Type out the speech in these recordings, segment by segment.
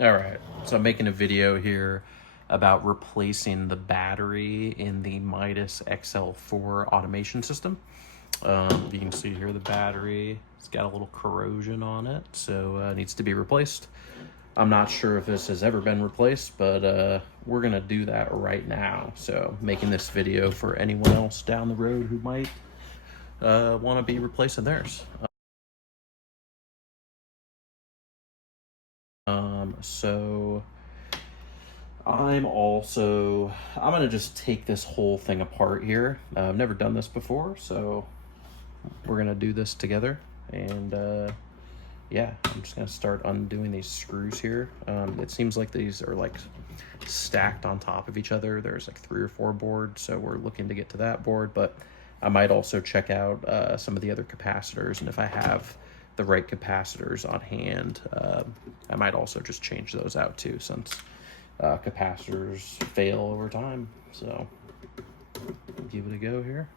All right, so I'm making a video here about replacing the battery in the Midas XL4 automation system. You can see here the battery, it's got a little corrosion on it, so it needs to be replaced. I'm not sure if this has ever been replaced, but we're gonna do that right now. So making this video for anyone else down the road who might want to be replacing theirs. So I'm gonna just take this whole thing apart here. I've never done this before, so we're gonna do this together. And yeah, I'm just gonna start undoing these screws here. It seems like these are like stacked on top of each other. There's like 3 or 4 boards, so we're looking to get to that board, but I might also check out some of the other capacitors, and if I have the right capacitors on hand, I might also just change those out too, since capacitors fail over time. So give it a go here.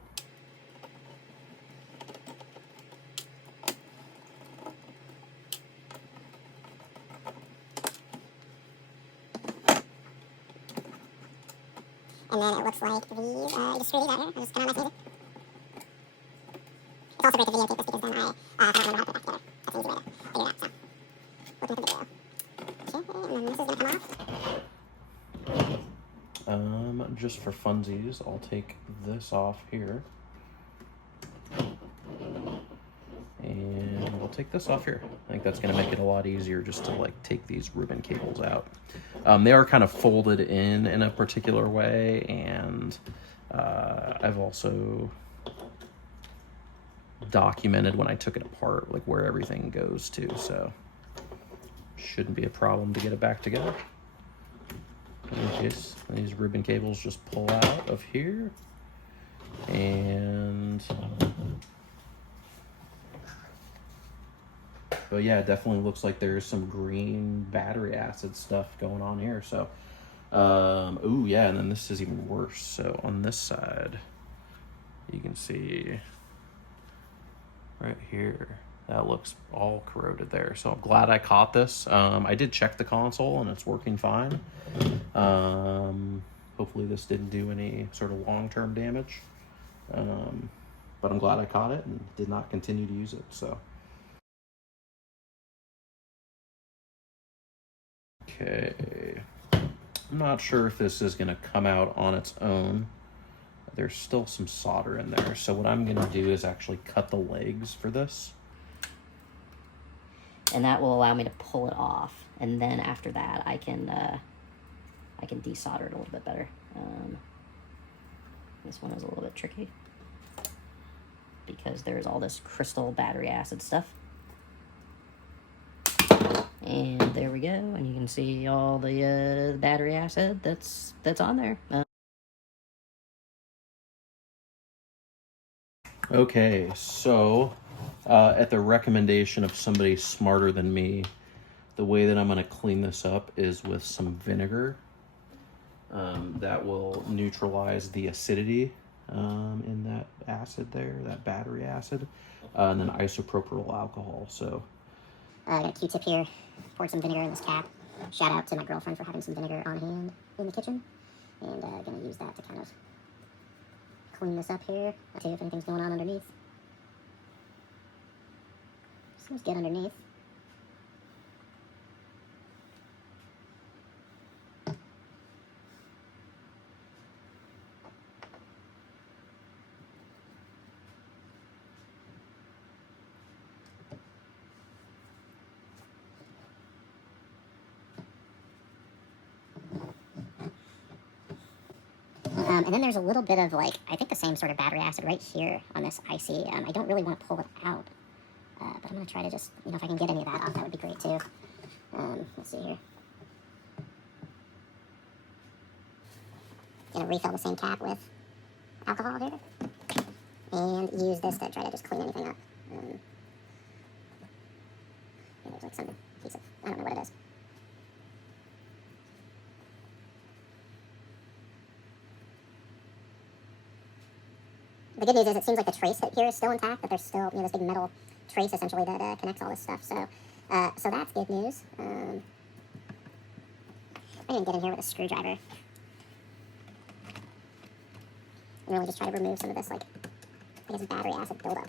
And then it looks like these, just screw these out here. I'll just turn on my music. It's also great to videotape this because then I don't remember how to put it back together. That's an easy way to figure it out. So, looking at the video. Okay, and then this is going to come off. Just for funsies, I'll take this off here. And we'll take this off here. I think that's going to make it a lot easier just to like take these ribbon cables out. They are kind of folded in a particular way, and I've also documented when I took it apart, like where everything goes to, so shouldn't be a problem to get it back together. In case these ribbon cables just pull out of here, and but yeah, it definitely looks like there's some green battery acid stuff going on here. So, ooh, yeah, and then this is even worse. So on this side, you can see right here, that looks all corroded there. So I'm glad I caught this. I did check the console and it's working fine. Hopefully this didn't do any sort of long-term damage. But I'm glad I caught it and did not continue to use it, so. Okay, I'm not sure if this is gonna come out on its own. There's still some solder in there, so what I'm gonna do is actually cut the legs for this. And that will allow me to pull it off, and then after that I can desolder it a little bit better. This one is a little bit tricky because there's all this crystal battery acid stuff. And there we go, and you can see all the battery acid that's on there. Okay, so at the recommendation of somebody smarter than me, the way that I'm going to clean this up is with some vinegar. That will neutralize the acidity in that acid there, that battery acid, and then isopropyl alcohol. So I got a Q-tip here, poured some vinegar in this cap. Shout out to my girlfriend for having some vinegar on hand in the kitchen. And gonna use that to kind of clean this up here, see if anything's going on underneath. Seems good underneath. And then there's a little bit of, like, I think the same sort of battery acid right here on this IC. I don't really want to pull it out, but I'm going to try to just, if I can get any of that off, that would be great too. Let's see here. Going to refill the same cap with alcohol here, and use this to try to just clean anything up. There's like some piece of, I don't know what it is. The good news is it seems like the trace here is still intact, that there's still, this big metal trace essentially that connects all this stuff. So, so that's good news. I can get in here with a screwdriver and really just try to remove some of this, like, I guess, battery acid buildup.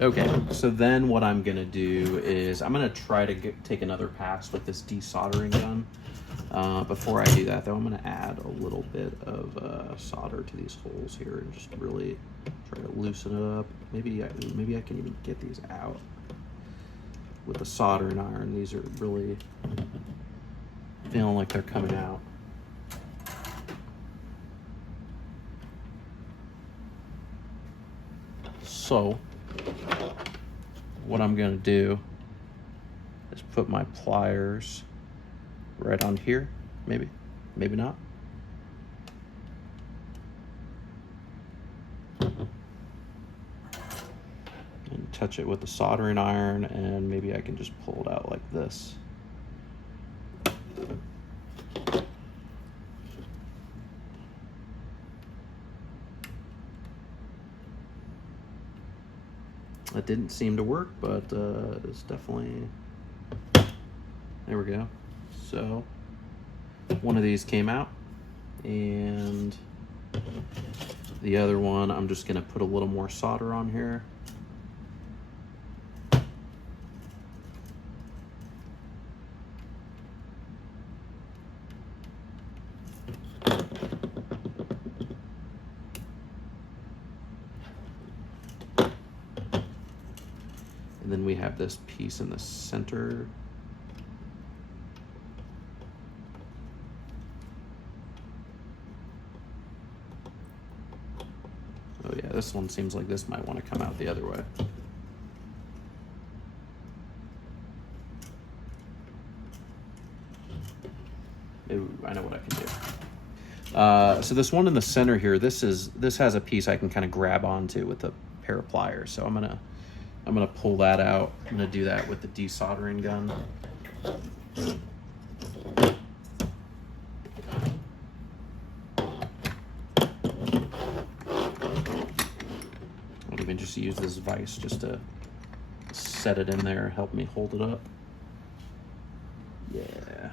Okay, so then what I'm gonna do is I'm gonna try to take another pass with this desoldering gun. Before I do that, though, I'm gonna add a little bit of solder to these holes here and just really try to loosen it up. Maybe I can even get these out with the soldering iron. These are really feeling like they're coming out. So what I'm gonna do is put my pliers right on here, maybe not. And touch it with the soldering iron, and maybe I can just pull it out like this. That didn't seem to work, but it's definitely, there we go. So one of these came out, and the other one, I'm just gonna put a little more solder on here. And then we have this piece in the center. Oh yeah, this one seems like this might want to come out the other way. Ooh, I know what I can do. So this one in the center here, this has a piece I can kind of grab onto with a pair of pliers. So I'm gonna pull that out. I'm gonna do that with the desoldering gun. I'll even just use this vise just to set it in there, help me hold it up. Yeah.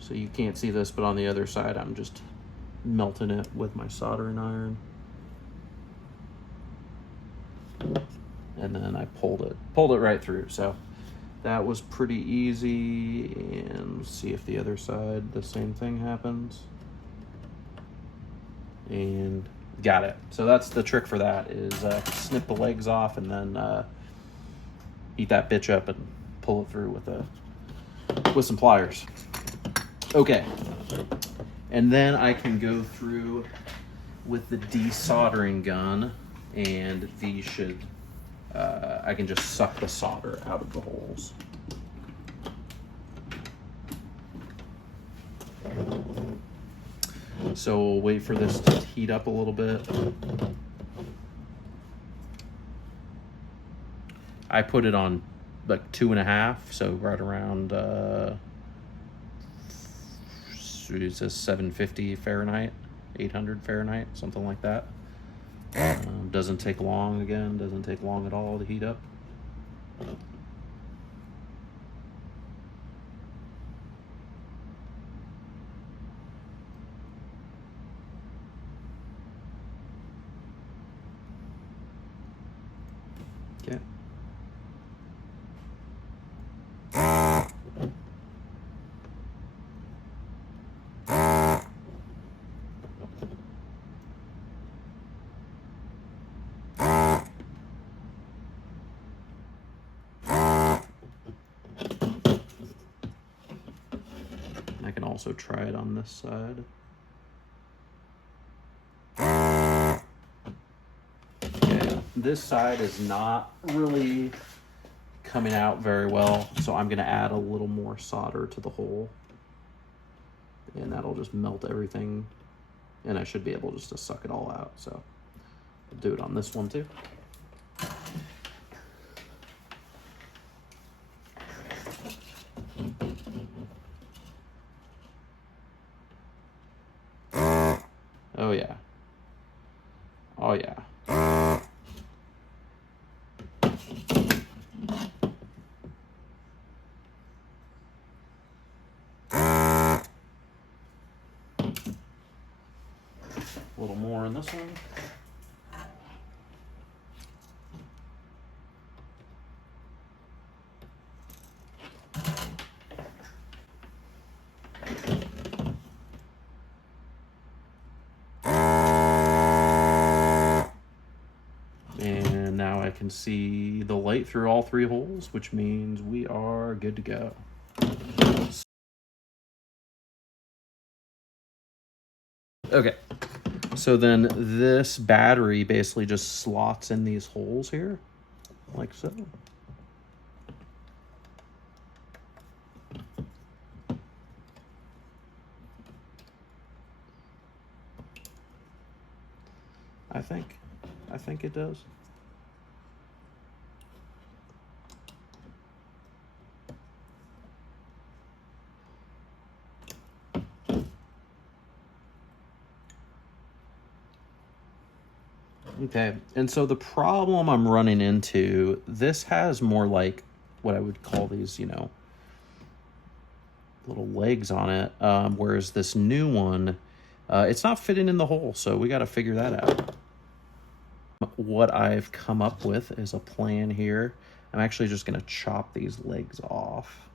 So you can't see this, but on the other side, I'm just melting it with my soldering iron. And then I pulled it right through. So that was pretty easy. And see if the other side, the same thing happens. And got it. So that's the trick for that, is snip the legs off and then heat that bitch up and pull it through with some pliers. Okay, and then I can go through with the desoldering gun, and these should, I can just suck the solder out of the holes. So we'll wait for this to heat up a little bit. I put it on like 2.5, so right around, it says 750 Fahrenheit, 800 Fahrenheit, something like that. Doesn't take long, again, doesn't take long at all to heat up. Okay. I can also try it on this side. Okay, this side is not really coming out very well, so I'm gonna add a little more solder to the hole, and that'll just melt everything, and I should be able just to suck it all out. So I'll do it on this one too. A little more in this one. And now I can see the light through all 3 holes, which means we are good to go. Okay, so then this battery basically just slots in these holes here, like so. I think it does. Okay, and so the problem I'm running into, this has more like what I would call these, you know, little legs on it, whereas this new one, it's not fitting in the hole, so we got to figure that out. What I've come up with is a plan here. I'm actually just going to chop these legs off,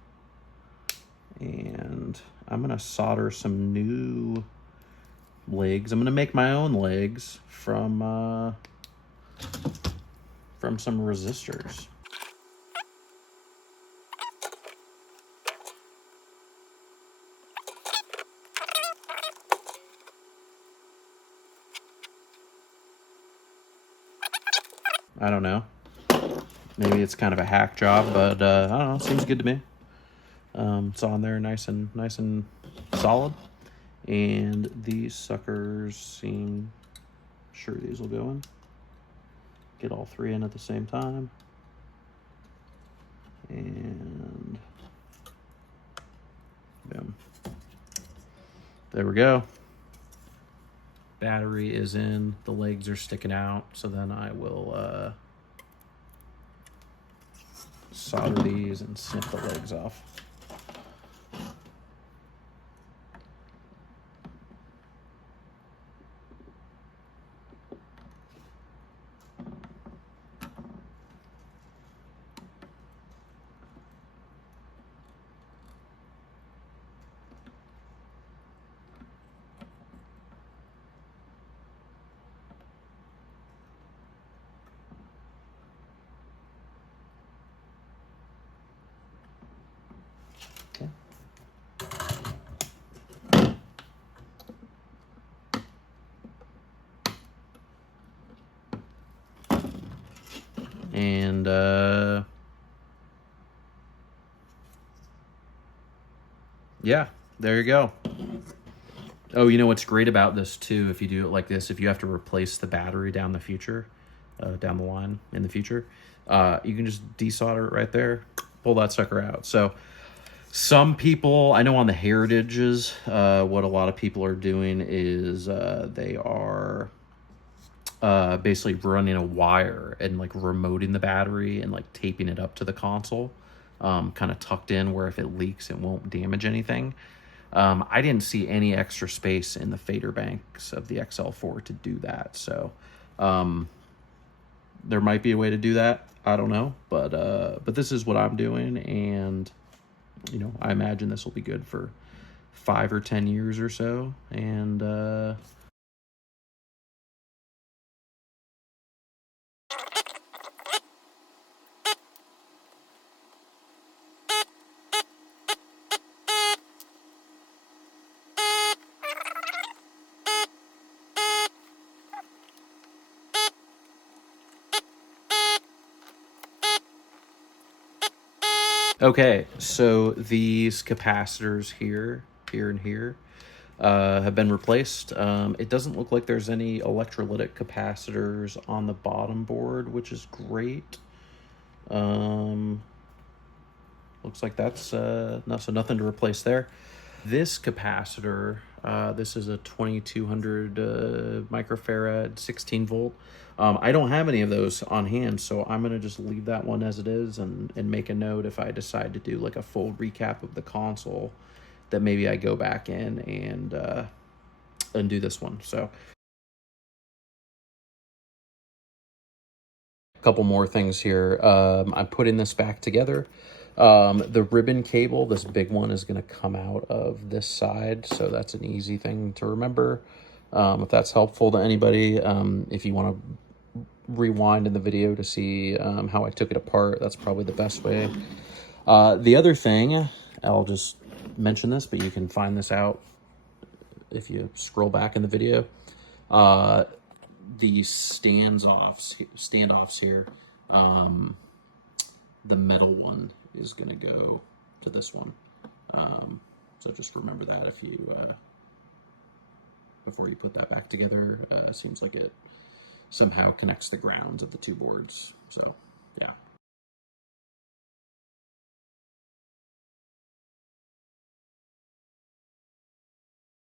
and I'm going to solder some new legs. I'm going to make my own legs from some resistors. I don't know. Maybe it's kind of a hack job, but I don't know. Seems good to me. It's on there, nice and solid. And these suckers seem sure these will go in. Get all 3 in at the same time. And boom. There we go. Battery is in, the legs are sticking out, so then I will solder these and snip the legs off. Okay. And yeah, there you go. Oh, you know what's great about this too, if you do it like this, if you have to replace the battery down the future, down the line in the future, you can just desolder it right there, pull that sucker out. So some people, I know on the Heritages, what a lot of people are doing is they are basically running a wire and like remoting the battery and like taping it up to the console, kind of tucked in where if it leaks, it won't damage anything. I didn't see any extra space in the fader banks of the XL4 to do that. So there might be a way to do that. I don't know, but this is what I'm doing, and you know, I imagine this will be good for 5 or 10 years or so. And okay, so these capacitors here, and here, have been replaced. It doesn't look like there's any electrolytic capacitors on the bottom board, which is great. Looks like that's so nothing to replace there. This capacitor, this is a 2200 microfarad 16 volt. I don't have any of those on hand, so I'm gonna just leave that one as it is and make a note if I decide to do like a full recap of the console, that maybe I go back in and do this one. So couple more things here. I'm putting this back together. The ribbon cable, this big one, is going to come out of this side, so that's an easy thing to remember. If that's helpful to anybody, if you want to rewind in the video to see how I took it apart, that's probably the best way. The other thing, I'll just mention this, but you can find this out if you scroll back in the video. The standoffs here, the metal one is going to go to this one. So just remember that if you before you put that back together. Seems like it somehow connects the grounds of the two boards. So yeah.